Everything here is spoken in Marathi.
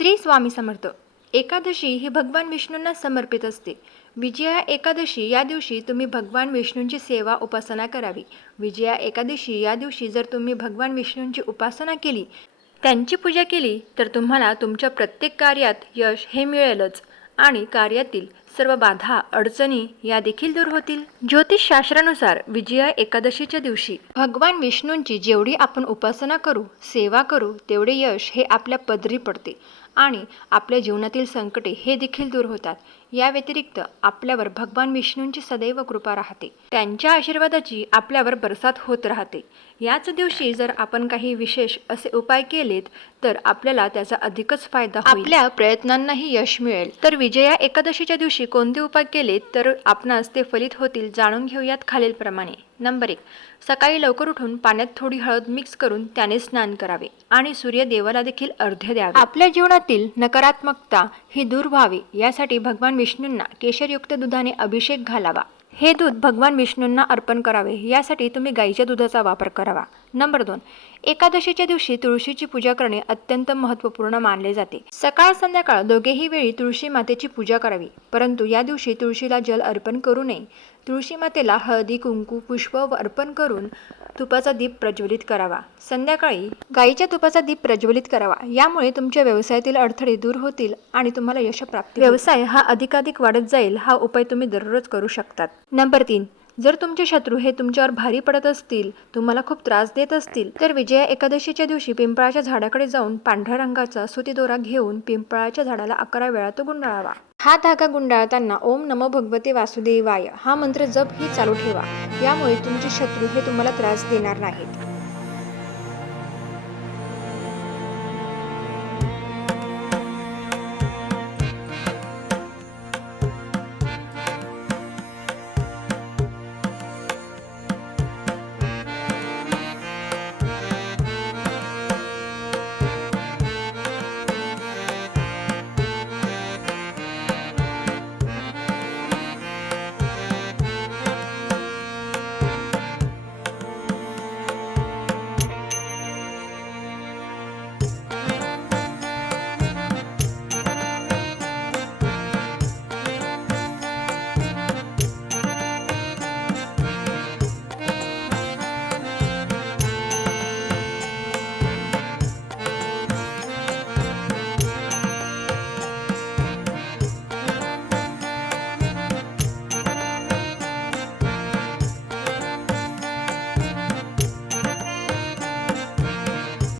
श्री स्वामी समर्थ. एकादशी ही भगवान विष्णूंना समर्पित असते. विजया एकादशी या दिवशी तुम्ही भगवान विष्णूंची सेवा उपासना करावी. विजया एकादशी या दिवशी जर तुम्ही भगवान विष्णूंची उपासना केली त्यांची पूजा केली तर तुम्हाला तुमच्या प्रत्येक कार्यात यश हे मिळेलच आणि कार्यातील सर्व बाधा अडचणी या देखील दूर होतील. ज्योतिषशास्त्रानुसार विजया एकादशीच्या दिवशी भगवान विष्णूंची जेवढी आपण उपासना करू सेवा करू तेवढे यश हे आपल्या पदरी पडते. आणि आपल्या जीवनातील संकटे हे देखील दूर होतात. या व्यतिरिक्त आपल्यावर भगवान विष्णूंची सदैव कृपा राहते. त्यांच्या आशीर्वादाची आपल्यावर बरसात होत राहते. याच दिवशी जर आपण काही विशेष असे उपाय केलेत तर आपल्याला त्याचा अधिकच फायदा होईल. आपल्या प्रयत्नांनाही यश मिळेल. तर विजया एकादशीच्या दिवशी कोणते उपाय केलेत तर आपणास ते फलित होतील जाणून घेऊयात खालीलप्रमाणे. नंबर एक. सकाळी लवकर उठून पाण्यात थोडी हळद मिक्स करून त्याने स्नान करावे आणि सूर्यदेवाला देखील अर्ध्य द्यावे. आपल्या जीवनातील नकारात्मकता ही दूर व्हावी यासाठी भगवान विष्णूंना केशरयुक्त दुधाने अभिषेक घालावा. हे दूध भगवान विष्णूंना अर्पण करावे यासाठी तुम्ही गाईच्या दुधाचा वापर करावा. नंबर दोन एकादशीच्या दिवशी तुळशीची पूजा करणे अत्यंत महत्त्वपूर्ण मानले जाते. सकाळ संध्याकाळ दोघेही वेळी तुळशी मातेची पूजा करावी परंतु या दिवशी तुळशीला जल अर्पण करू नये. तुळशी मातेला हळदी कुंकू पुष्प व अर्पण करून तुपाचा दीप प्रज्वलित करावा. संध्याकाळी गाईच्या तुपाचा दीप प्रज्वलित करावा. यामुळे तुमच्या व्यवसायातील अडथळे दूर होतील आणि तुम्हाला यश प्राप्ती व्यवसाय हा अधिकाधिक वाढत जाईल हा उपाय तुम्ही दररोज करू शकतात. नंबर तीन जर तुमचे शत्रू हे तुमच्यावर भारी पडत असतील तुम्हाला खूप त्रास देत असतील तर विजया एकादशीच्या दिवशी पिंपळाच्या झाडाकडे जाऊन पांढऱ्या रंगाचा सुती दोरा घेऊन पिंपळाच्या झाडाला अकरा वेळा तो गुंडाळावा. हा धागा गुंडाळताना ओम नमो भगवते वासुदेवाय हा मंत्र जप ही चालू ठेवा. यामुळे तुमचे शत्रू हे तुम्हाला त्रास देणार नाहीत.